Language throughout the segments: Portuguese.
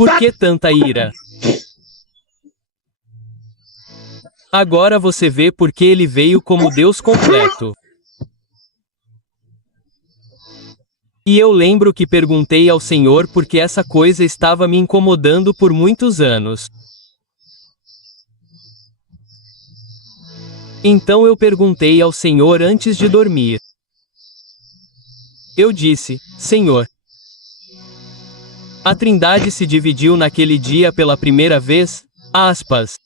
Por que tanta ira? Agora você vê por que ele veio como Deus completo. E eu lembro que perguntei ao Senhor porque essa coisa estava me incomodando por muitos anos. Então eu perguntei ao Senhor antes de dormir. Eu disse: Senhor, a Trindade se dividiu naquele dia pela primeira vez?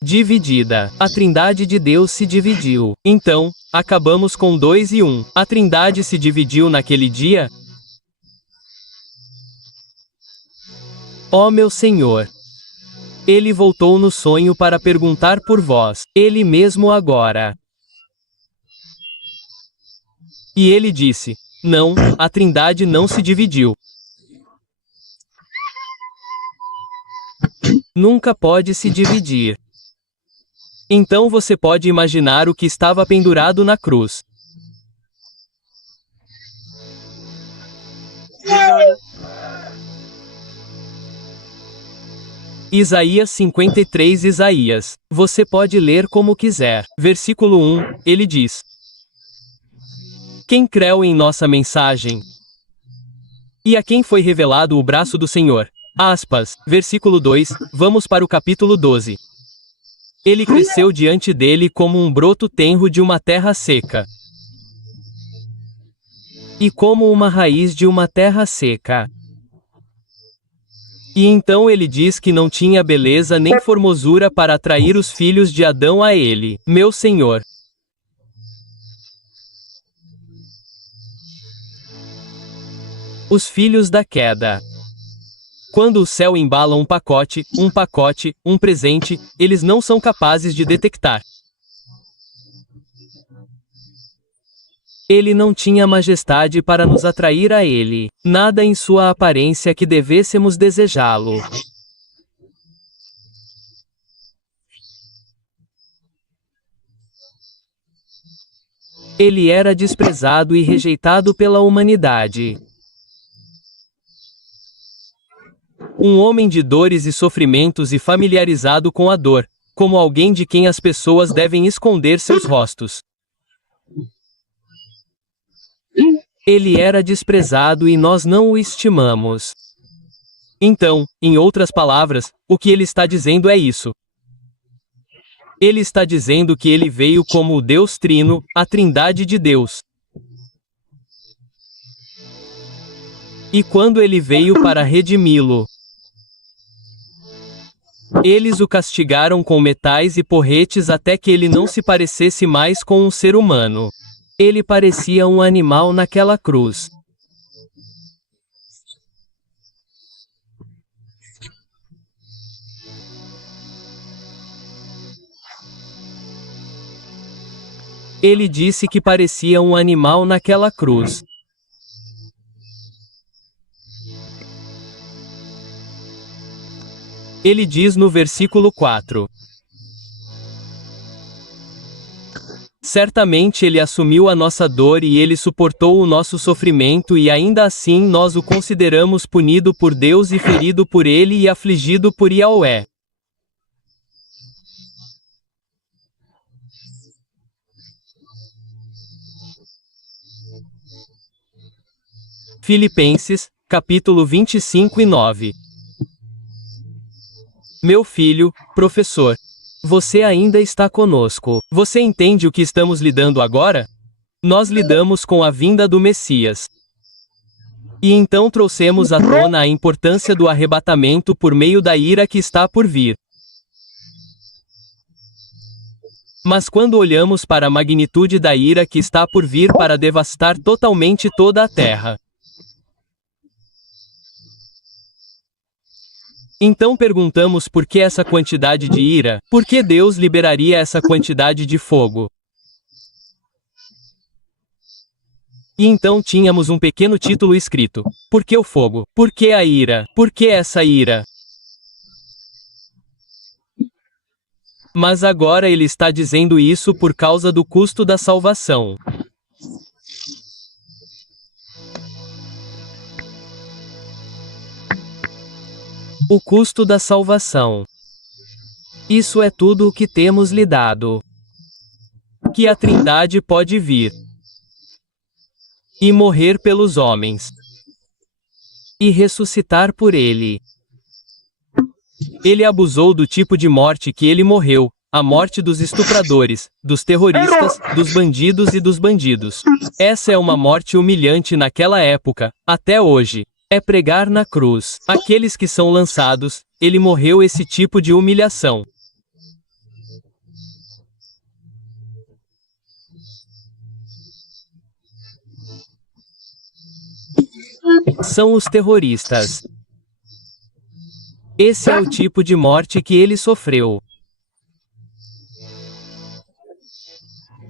Dividida. A Trindade de Deus se dividiu. Então, acabamos com 2 e 1. A Trindade se dividiu naquele dia? Ó meu Senhor! Ele voltou no sonho para perguntar por vós, ele mesmo agora. E ele disse: não, a Trindade não se dividiu. Nunca pode se dividir. Então você pode imaginar o que estava pendurado na cruz. Isaías 53. Isaías. Você pode ler como quiser. Versículo 1, ele diz: quem creu em nossa mensagem? E a quem foi revelado o braço do Senhor? Versículo 2, vamos para o capítulo 12. Ele cresceu diante dele como um broto tenro de uma terra seca. E como uma raiz de uma terra seca. E então ele diz que não tinha beleza nem formosura para atrair os filhos de Adão a ele, meu Senhor. Os filhos da queda. Quando o céu embala um pacote, um presente, eles não são capazes de detectar. Ele não tinha majestade para nos atrair a ele, nada em sua aparência que devêssemos desejá-lo. Ele era desprezado e rejeitado pela humanidade. Um homem de dores e sofrimentos e familiarizado com a dor, como alguém de quem as pessoas devem esconder seus rostos. Ele era desprezado e nós não o estimamos. Então, em outras palavras, o que ele está dizendo é isso. Ele está dizendo que ele veio como o Deus Trino, a Trindade de Deus. E quando ele veio para redimi-lo, eles o castigaram com metais e porretes até que ele não se parecesse mais com um ser humano. Ele parecia um animal naquela cruz. Ele disse que parecia um animal naquela cruz. Ele diz no versículo 4. Certamente ele assumiu a nossa dor e ele suportou o nosso sofrimento e ainda assim nós o consideramos punido por Deus e ferido por ele e afligido por Yahweh. Filipenses, capítulo 25 e 9. Meu filho, professor, você ainda está conosco. Você entende o que estamos lidando agora? Nós lidamos com a vinda do Messias. E então trouxemos à tona a importância do arrebatamento por meio da ira que está por vir. Mas quando olhamos para a magnitude da ira que está por vir para devastar totalmente toda a terra, então perguntamos por que essa quantidade de ira? Por que Deus liberaria essa quantidade de fogo? E então tínhamos um pequeno título escrito: por que o fogo? Por que a ira? Por que essa ira? Mas agora ele está dizendo isso por causa do custo da salvação. O custo da salvação. Isso é tudo o que temos lhe dado. Que a Trindade pode vir e morrer pelos homens e ressuscitar por ele. Ele abusou do tipo de morte que ele morreu, a morte dos estupradores, dos terroristas, dos bandidos e dos bandidos. Essa é uma morte humilhante naquela época, até hoje. É pregar na cruz. Aqueles que são lançados, ele morreu esse tipo de humilhação. São os terroristas. Esse é o tipo de morte que ele sofreu.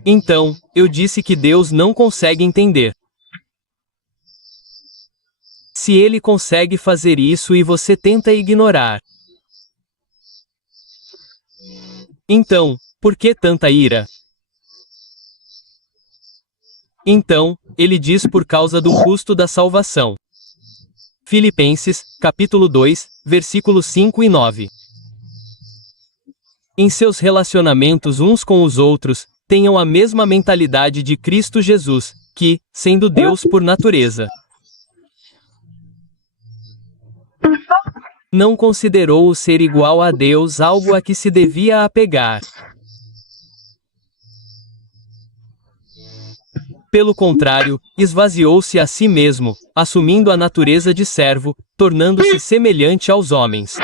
Então, eu disse que Deus não consegue entender. Se ele consegue fazer isso e você tenta ignorar. Então, por que tanta ira? Então, ele diz por causa do custo da salvação. Filipenses, capítulo 2, versículos 5 e 9. Em seus relacionamentos uns com os outros, tenham a mesma mentalidade de Cristo Jesus, que, sendo Deus por natureza, não considerou o ser igual a Deus algo a que se devia apegar. Pelo contrário, esvaziou-se a si mesmo, assumindo a natureza de servo, tornando-se semelhante aos homens.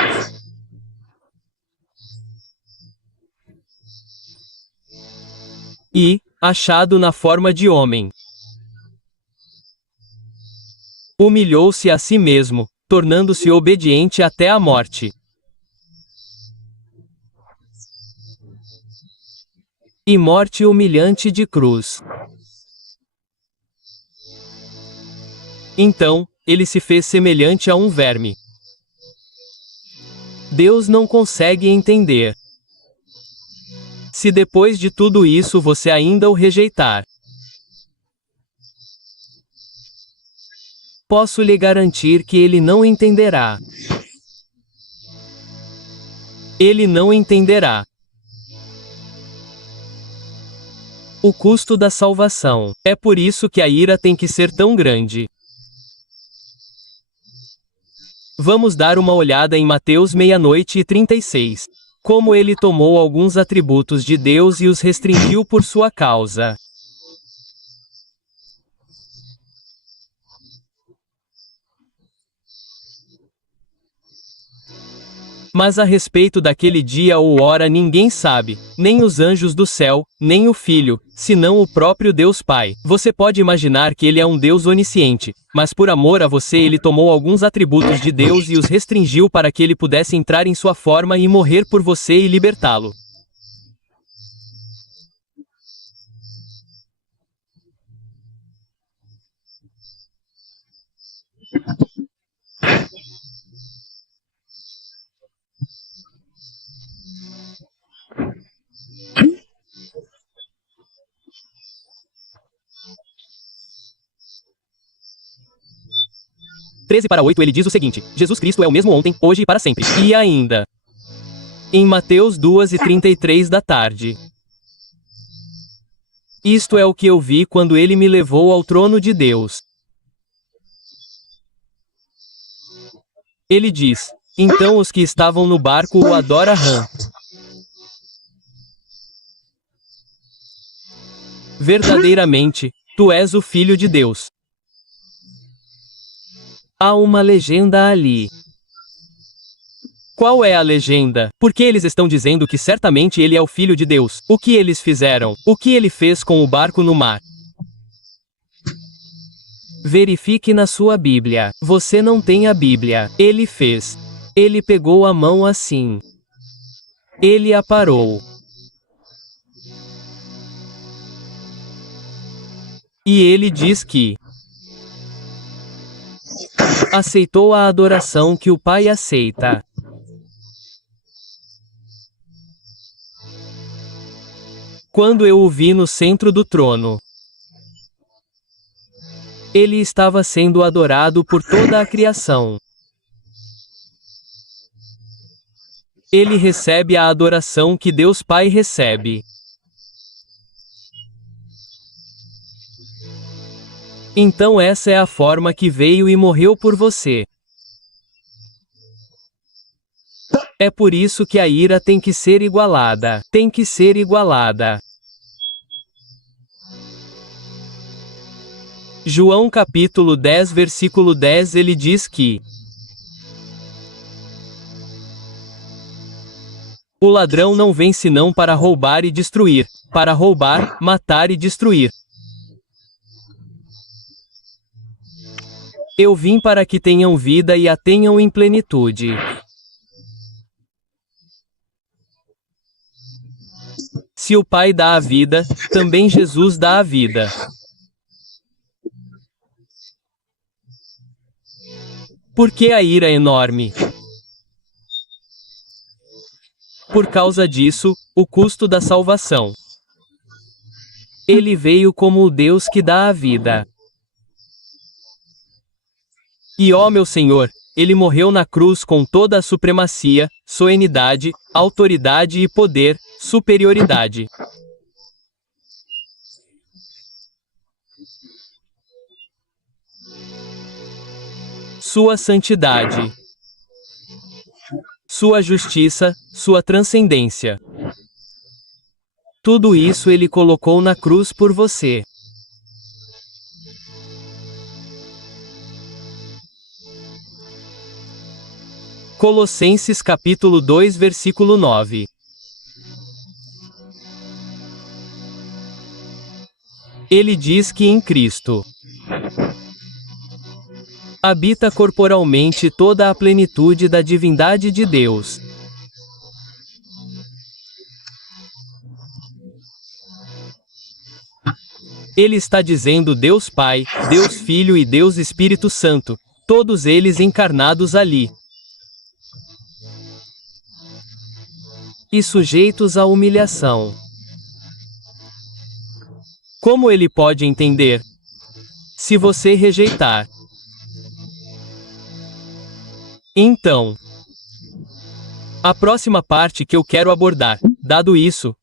E, achado na forma de homem, humilhou-se a si mesmo, tornando-se obediente até a morte. E morte humilhante de cruz. Então, ele se fez semelhante a um verme. Deus não consegue entender. Se depois de tudo isso você ainda o rejeitar, posso lhe garantir que ele não entenderá. Ele não entenderá. O custo da salvação. É por isso que a ira tem que ser tão grande. Vamos dar uma olhada em Mateus 6:36. Como ele tomou alguns atributos de Deus e os restringiu por sua causa. Mas a respeito daquele dia ou hora ninguém sabe, nem os anjos do céu, nem o Filho, senão o próprio Deus Pai. Você pode imaginar que ele é um Deus onisciente, mas por amor a você ele tomou alguns atributos de Deus e os restringiu para que ele pudesse entrar em sua forma e morrer por você e libertá-lo. (13 para 8) ele diz o seguinte: Jesus Cristo é o mesmo ontem, hoje e para sempre. E ainda. Em Mateus 2:33 da tarde. Isto é o que eu vi quando ele me levou ao trono de Deus. Ele diz: então os que estavam no barco o adoram. Verdadeiramente, tu és o Filho de Deus. Há uma legenda ali. Qual é a legenda? Porque eles estão dizendo que certamente ele é o Filho de Deus. O que eles fizeram? O que ele fez com o barco no mar? Verifique na sua Bíblia. Você não tem a Bíblia. Ele fez. Ele pegou a mão assim. Ele a parou. E ele diz que aceitou a adoração que o Pai aceita. Quando eu o vi no centro do trono, ele estava sendo adorado por toda a criação. Ele recebe a adoração que Deus Pai recebe. Então essa é a forma que veio e morreu por você. É por isso que a ira tem que ser igualada. Tem que ser igualada. João capítulo 10 versículo 10 ele diz que o ladrão não vem senão para roubar e destruir, para roubar, matar e destruir. Eu vim para que tenham vida e a tenham em plenitude. Se o Pai dá a vida, também Jesus dá a vida. Por que a ira é enorme? Por causa disso, o custo da salvação. Ele veio como o Deus que dá a vida. E ó meu Senhor, ele morreu na cruz com toda a supremacia, solenidade, autoridade e poder, superioridade. Sua santidade, sua justiça, sua transcendência. Tudo isso ele colocou na cruz por você. Colossenses capítulo 2 versículo 9. Ele diz que em Cristo habita corporalmente toda a plenitude da divindade de Deus. Ele está dizendo Deus Pai, Deus Filho e Deus Espírito Santo, todos eles encarnados ali. E sujeitos à humilhação. Como ele pode entender? Se você rejeitar. Então, a próxima parte que eu quero abordar, dado isso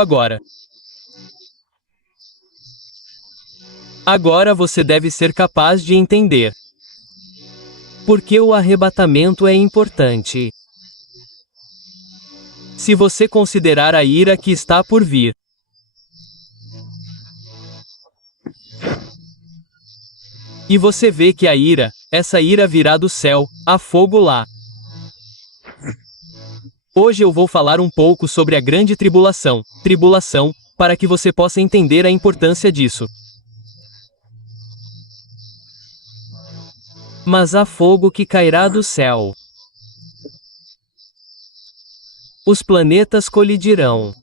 agora. Agora você deve ser capaz de entender. Porque o arrebatamento é importante. Se você considerar a ira que está por vir. E você vê que a ira, essa ira virá do céu, há fogo lá. Hoje eu vou falar um pouco sobre a grande tribulação, para que você possa entender a importância disso. Mas há fogo que cairá do céu. Os planetas colidirão.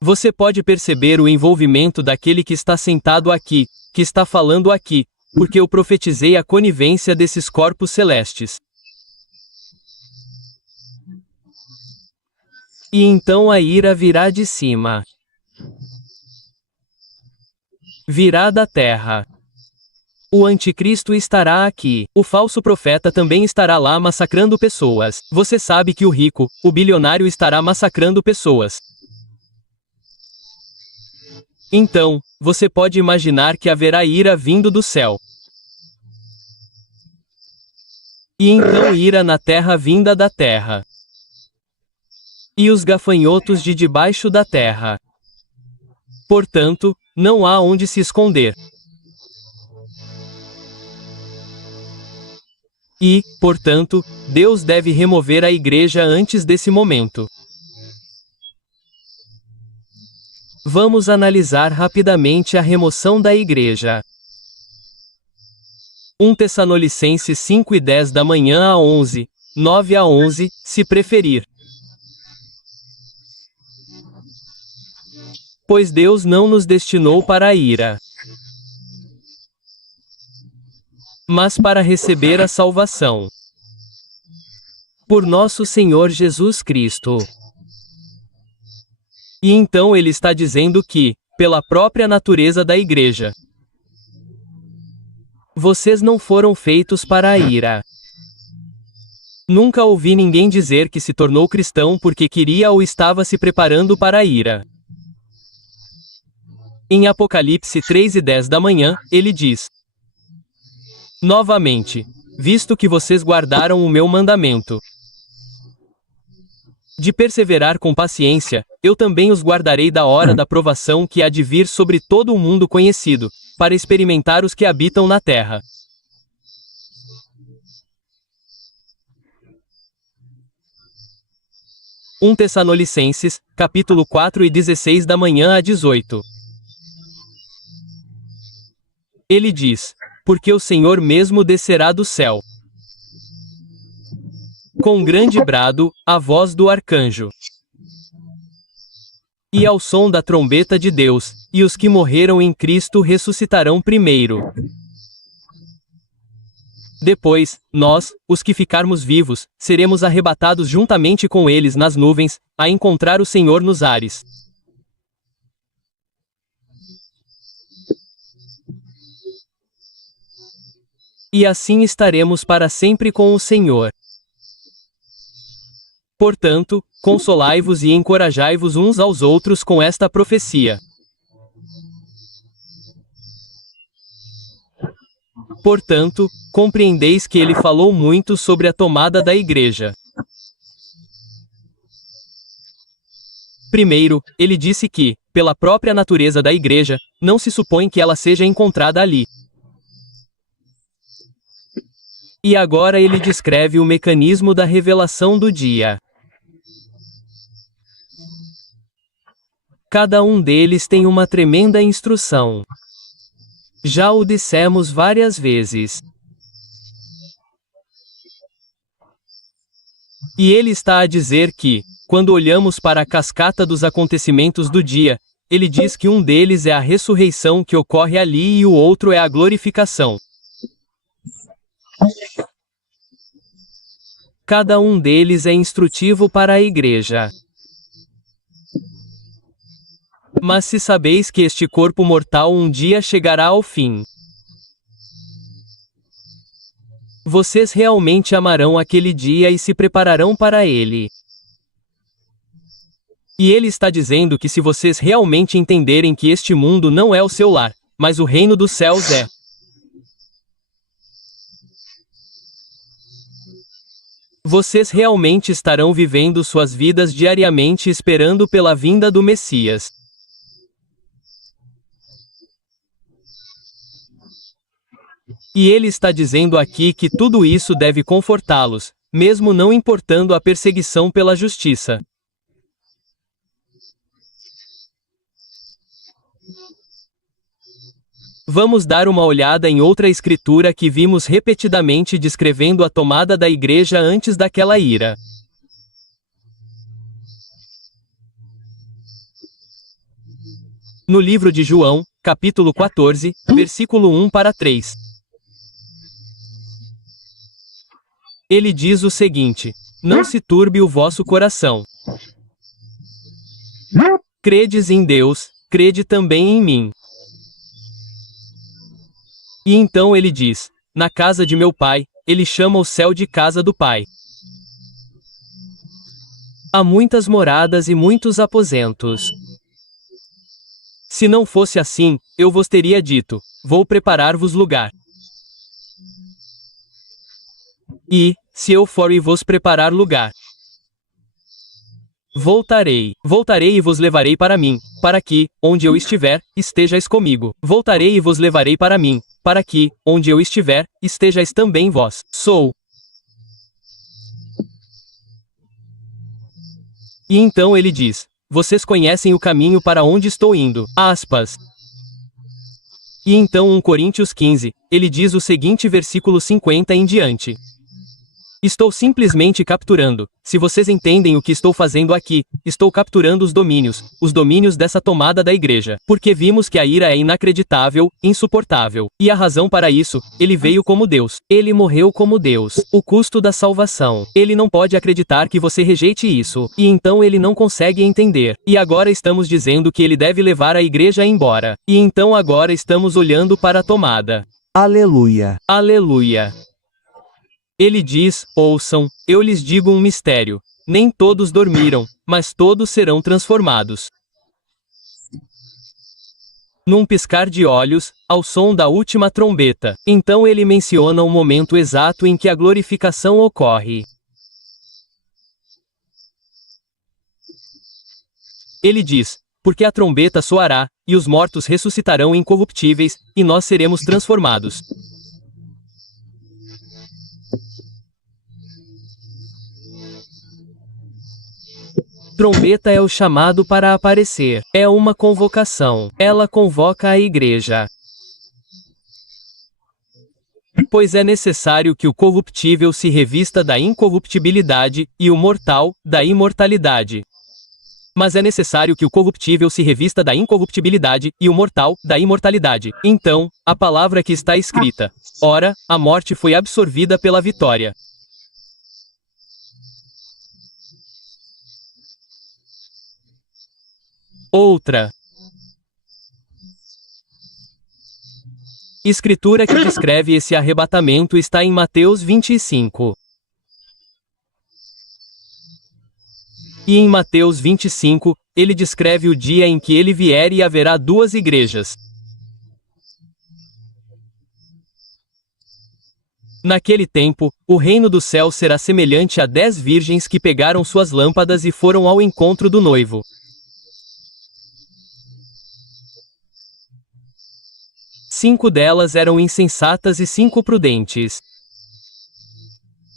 Você pode perceber o envolvimento daquele que está sentado aqui, que está falando aqui, porque eu profetizei a conivência desses corpos celestes. E então a ira virá de cima. Virá da terra. O anticristo estará aqui. O falso profeta também estará lá massacrando pessoas. Você sabe que o rico, o bilionário estará massacrando pessoas. Então, você pode imaginar que haverá ira vindo do céu. E então ira na terra vinda da terra. E os gafanhotos de debaixo da terra. Portanto, não há onde se esconder. E, portanto, Deus deve remover a igreja antes desse momento. Vamos analisar rapidamente a remoção da igreja. 1 Tessalonicenses 5:10 da manhã a 11, 9 a 11, se preferir. Pois Deus não nos destinou para a ira, mas para receber a salvação. Por nosso Senhor Jesus Cristo. E então ele está dizendo que, pela própria natureza da igreja, vocês não foram feitos para a ira. Nunca ouvi ninguém dizer que se tornou cristão porque queria ou estava se preparando para a ira. Em Apocalipse 3:10 da manhã, ele diz: novamente, visto que vocês guardaram o meu mandamento de perseverar com paciência, eu também os guardarei da hora da provação que há de vir sobre todo o mundo conhecido, para experimentar os que habitam na terra. Tessalonicenses, capítulo 4 e 16 da manhã a 18. Ele diz: porque o Senhor mesmo descerá do céu com grande brado, a voz do arcanjo, e ao som da trombeta de Deus, e os que morreram em Cristo ressuscitarão primeiro. Depois, nós, os que ficarmos vivos, seremos arrebatados juntamente com eles nas nuvens, a encontrar o Senhor nos ares. E assim estaremos para sempre com o Senhor. Portanto, consolai-vos e encorajai-vos uns aos outros com esta profecia. Portanto, compreendeis que ele falou muito sobre a tomada da igreja. Primeiro, ele disse que, pela própria natureza da igreja, não se supõe que ela seja encontrada ali. E agora ele descreve o mecanismo da revelação do dia. Cada um deles tem uma tremenda instrução. Já o dissemos várias vezes. E ele está a dizer que, quando olhamos para a cascata dos acontecimentos do dia, ele diz que um deles é a ressurreição que ocorre ali e o outro é a glorificação. Cada um deles é instrutivo para a igreja. Mas se sabeis que este corpo mortal um dia chegará ao fim, vocês realmente amarão aquele dia e se prepararão para ele. E ele está dizendo que se vocês realmente entenderem que este mundo não é o seu lar, mas o reino dos céus é, vocês realmente estarão vivendo suas vidas diariamente esperando pela vinda do Messias. E ele está dizendo aqui que tudo isso deve confortá-los, mesmo não importando a perseguição pela justiça. Vamos dar uma olhada em outra escritura que vimos repetidamente descrevendo a tomada da igreja antes daquela ira. No livro de João, capítulo 14, versículo 1 para 3. Ele diz o seguinte: não se turbe o vosso coração. Credes em Deus, crede também em mim. E então ele diz: na casa de meu pai, ele chama o céu de casa do Pai. Há muitas moradas e muitos aposentos. Se não fosse assim, eu vos teria dito: vou preparar-vos lugar. E, se eu for e vos preparar lugar, voltarei e vos levarei para mim, para que, onde eu estiver, estejais comigo. Voltarei e vos levarei para mim, para que, onde eu estiver, estejais também vós. E então ele diz: vocês conhecem o caminho para onde estou indo. E então 1 Coríntios 15, ele diz o seguinte versículo 50 em diante. Estou simplesmente capturando. Se vocês entendem o que estou fazendo aqui, estou capturando os domínios dessa tomada da igreja. Porque vimos que a ira é inacreditável, insuportável. E a razão para isso, ele veio como Deus. Ele morreu como Deus. O custo da salvação. Ele não pode acreditar que você rejeite isso. E então ele não consegue entender. E agora estamos dizendo que ele deve levar a igreja embora. E então agora estamos olhando para a tomada. Aleluia. Aleluia. Ele diz: ouçam, eu lhes digo um mistério. Nem todos dormiram, mas todos serão transformados. Num piscar de olhos, ao som da última trombeta. Então ele menciona o momento exato em que a glorificação ocorre. Ele diz: porque a trombeta soará, e os mortos ressuscitarão incorruptíveis, e nós seremos transformados. Trombeta é o chamado para aparecer. É uma convocação. Ela convoca a igreja. Pois é necessário que o corruptível se revista da incorruptibilidade, e o mortal, da imortalidade. Mas é necessário que o corruptível se revista da incorruptibilidade, e o mortal, da imortalidade. Então, a palavra que está escrita: ora, a morte foi absorvida pela vitória. Outra escritura que descreve esse arrebatamento está em Mateus 25. E em Mateus 25, ele descreve o dia em que ele vier e haverá duas igrejas. Naquele tempo, o reino do céu será semelhante a 10 virgens que pegaram suas lâmpadas e foram ao encontro do noivo. Cinco delas eram insensatas e 5 prudentes.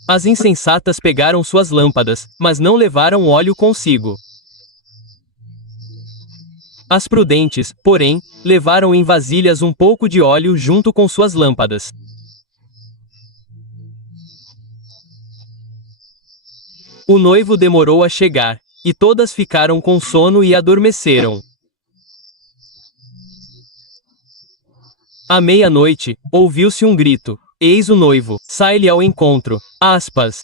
As insensatas pegaram suas lâmpadas, mas não levaram óleo consigo. As prudentes, porém, levaram em vasilhas um pouco de óleo junto com suas lâmpadas. O noivo demorou a chegar, e todas ficaram com sono e adormeceram. À meia-noite, ouviu-se um grito: eis o noivo, sai-lhe ao encontro. Aspas.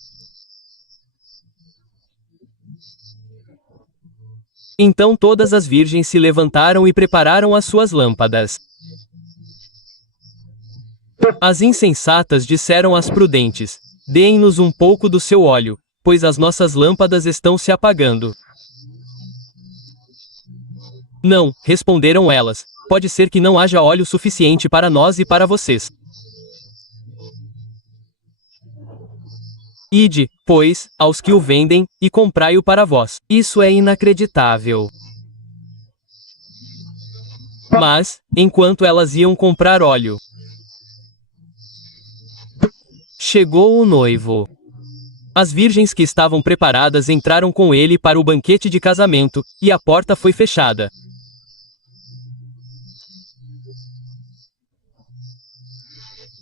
Então todas as virgens se levantaram e prepararam as suas lâmpadas. As insensatas disseram às prudentes: deem-nos um pouco do seu óleo, pois as nossas lâmpadas estão se apagando. Não, responderam elas, pode ser que não haja óleo suficiente para nós e para vocês. Ide, pois, aos que o vendem, e comprai-o para vós. Isso é inacreditável. Mas, enquanto elas iam comprar óleo, chegou o noivo. As virgens que estavam preparadas entraram com ele para o banquete de casamento, e a porta foi fechada.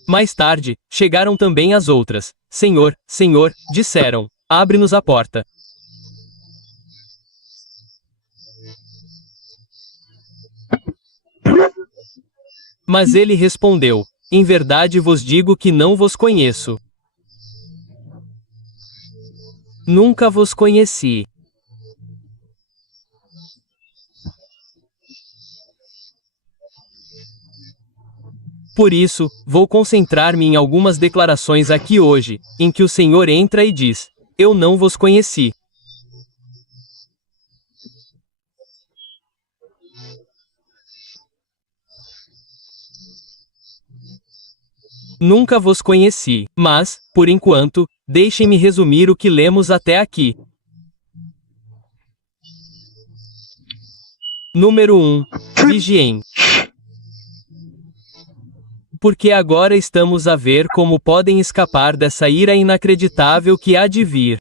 Mais tarde, chegaram também as outras. Senhor, Senhor, disseram, abre-nos a porta. Mas ele respondeu: em verdade vos digo que não vos conheço. Nunca vos conheci. Por isso, vou concentrar-me em algumas declarações aqui hoje, em que o Senhor entra e diz: eu não vos conheci. Nunca vos conheci, mas, por enquanto, deixem-me resumir o que lemos até aqui. Número 1. Vigiem. Porque agora estamos a ver como podem escapar dessa ira inacreditável que há de vir.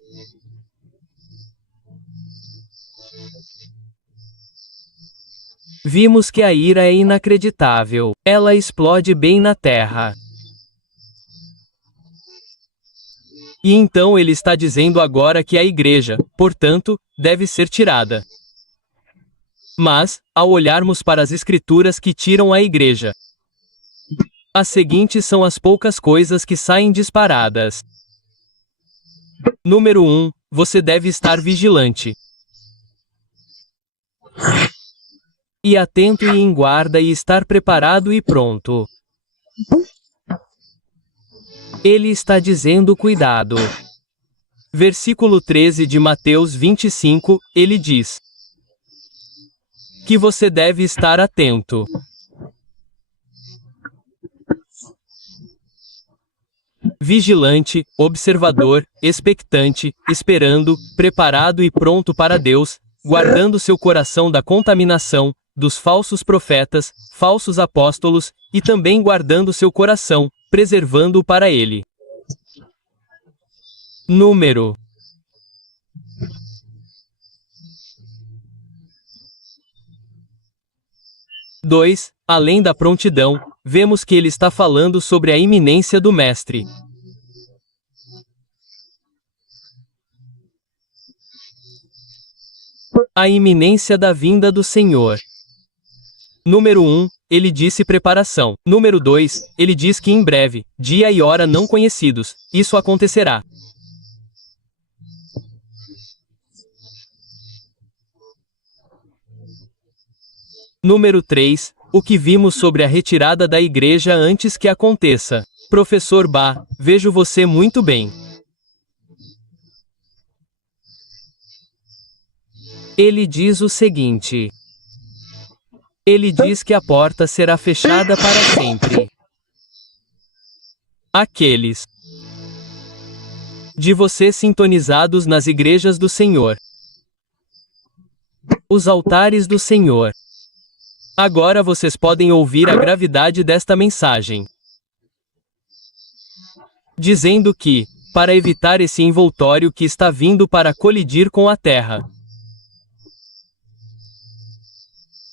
Vimos que a ira é inacreditável. Ela explode bem na terra. E então ele está dizendo agora que a igreja, portanto, deve ser tirada. Mas, ao olharmos para as escrituras que tiram a igreja, as seguintes são as poucas coisas que saem disparadas. Número 1. Você deve estar vigilante. E atento e em guarda e estar preparado e pronto. Ele está dizendo cuidado. Versículo 13 de Mateus 25, ele diz que você deve estar atento. Vigilante, observador, expectante, esperando, preparado e pronto para Deus, guardando seu coração da contaminação, dos falsos profetas, falsos apóstolos, e também guardando seu coração, preservando-o para Ele. Número 2. Além da prontidão, vemos que ele está falando sobre a iminência do Mestre. A iminência da vinda do Senhor. Número 1, ele disse preparação. Número 2, ele diz que em breve, dia e hora não conhecidos, isso acontecerá. Número 3, o que vimos sobre a retirada da igreja antes que aconteça. Professor Ba, vejo você muito bem. Ele diz o seguinte. Ele diz que a porta será fechada para sempre. Aqueles de vocês sintonizados nas igrejas do Senhor. Os altares do Senhor. Agora vocês podem ouvir a gravidade desta mensagem. Dizendo que, para evitar esse envoltório que está vindo para colidir com a terra,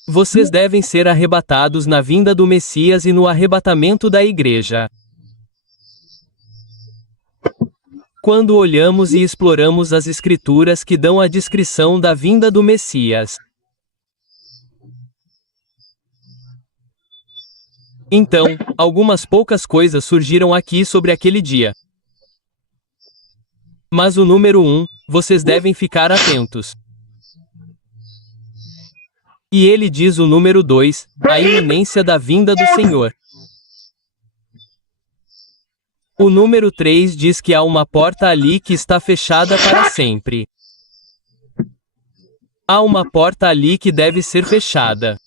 vocês devem ser arrebatados na vinda do Messias e no arrebatamento da igreja. Quando olhamos e exploramos as Escrituras que dão a descrição da vinda do Messias, então, algumas poucas coisas surgiram aqui sobre aquele dia. Mas o número 1, vocês devem ficar atentos. E ele diz o número 2, a iminência da vinda do Senhor. O número 3 diz que há uma porta ali que está fechada para sempre. Há uma porta ali que deve ser fechada.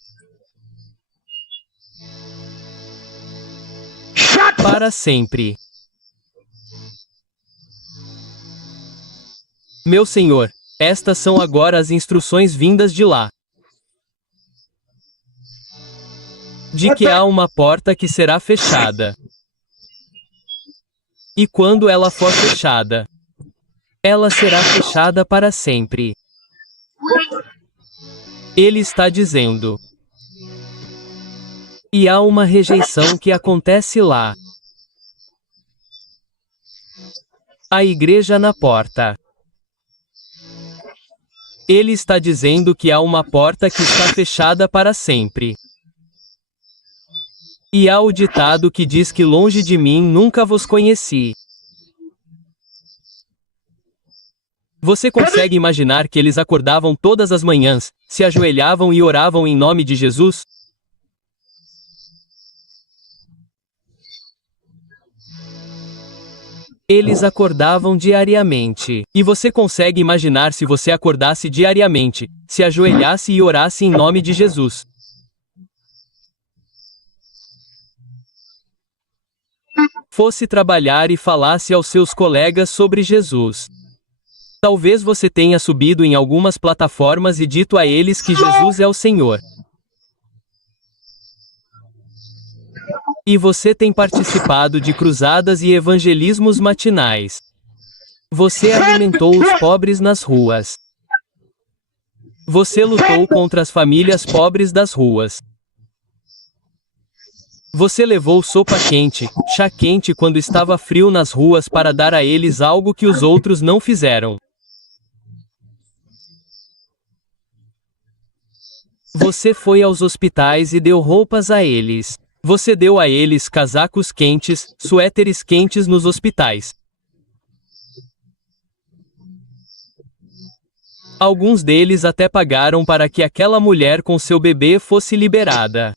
Para sempre. Meu Senhor, estas são agora as instruções vindas de lá. De que há uma porta que será fechada. E quando ela for fechada, ela será fechada para sempre. Ele está dizendo. E há uma rejeição que acontece lá. A igreja na porta. Ele está dizendo que há uma porta que está fechada para sempre. E há o ditado que diz que longe de mim nunca vos conheci. Você consegue imaginar que eles acordavam todas as manhãs, se ajoelhavam e oravam em nome de Jesus? Eles acordavam diariamente. E você consegue imaginar se você acordasse diariamente, se ajoelhasse e orasse em nome de Jesus? Fosse trabalhar e falasse aos seus colegas sobre Jesus. Talvez você tenha subido em algumas plataformas e dito a eles que Jesus é o Senhor. E você tem participado de cruzadas e evangelismos matinais. Você alimentou os pobres nas ruas. Você lutou contra as famílias pobres das ruas. Você levou sopa quente, chá quente quando estava frio nas ruas para dar a eles algo que os outros não fizeram. Você foi aos hospitais e deu roupas a eles. Você deu a eles casacos quentes, suéteres quentes nos hospitais. Alguns deles até pagaram para que aquela mulher com seu bebê fosse liberada.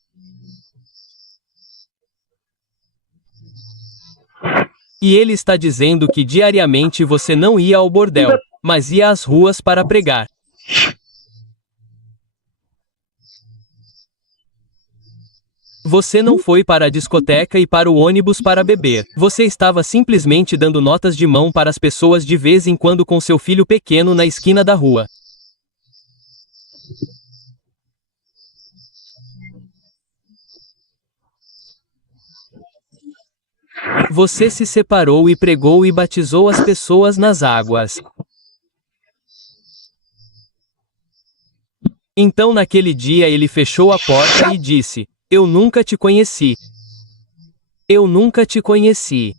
E ele está dizendo que diariamente você não ia ao bordel, mas ia às ruas para pregar. Você não foi para a discoteca e para o ônibus para beber. Você estava simplesmente dando notas de mão para as pessoas de vez em quando com seu filho pequeno na esquina da rua. Você se separou e pregou e batizou as pessoas nas águas. Então naquele dia ele fechou a porta e disse: Eu nunca te conheci. Eu nunca te conheci.